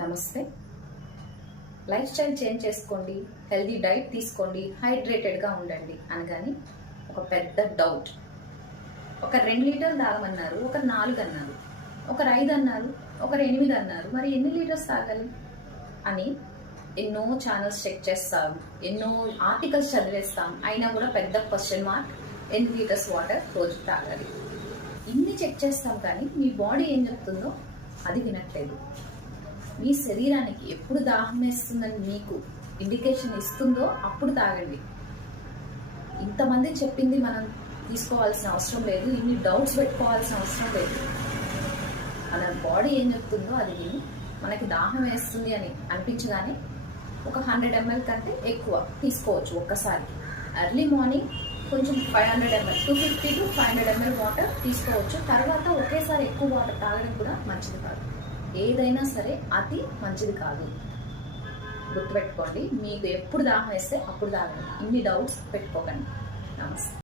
నమస్తే. Life style change చేసుకోండి, healthy diet తీసుకోండి, హైడ్రేటెడ్గా ఉండండి అనగాని ఒక పెద్ద డౌట్. ఒక 2 లీటర్లు తాగమన్నారు, ఒకరు 4 అన్నారు, ఒకరు 5 అన్నారు, ఒకరు 8 అన్నారు. మరి ఎన్ని లీటర్స్ తాగాలి అని ఎన్నో ఛానల్స్ చెక్ చేస్తాం, ఎన్నో ఆర్టికల్స్ చదివేస్తాం. అయినా కూడా పెద్ద క్వశ్చన్ మార్క్, ఎన్ని లీటర్స్ వాటర్ రోజు తాగాలి. ఇన్ని చెక్ చేస్తాం కానీ మీ బాడీ ఏం చెప్తుందో అది వినట్లేదు. మీ శరీరానికి ఎప్పుడు దాహం వేస్తుందని మీకు ఇండికేషన్ ఇస్తుందో అప్పుడు తాగండి. ఇంతమంది చెప్పింది మనం తీసుకోవాల్సిన అవసరం లేదు, ఇన్ని డౌట్స్ పెట్టుకోవాల్సిన అవసరం లేదు. మన బాడీ ఏం చెప్తుందో అది విని మనకి దాహం వేస్తుంది అని అనిపించగానే ఒక 100 ml కంటే ఎక్కువ తీసుకోవచ్చు ఒక్కసారి. ఎర్లీ మార్నింగ్ కొంచెం 500 ml, 250 to 500 ml వాటర్ తీసుకోవచ్చు. తర్వాత ఒకేసారి ఎక్కువ వాటర్ తాగడం కూడా మంచిది కాదు. ఏదైనా సరే అతి మంచిది కాదు. గుర్తుపెట్టుకోండి, మీకు ఎప్పుడు దాహం వేస్తే అప్పుడు తాగండి. ఇన్ని డౌట్స్ పెట్టుకోకండి. నమస్తే.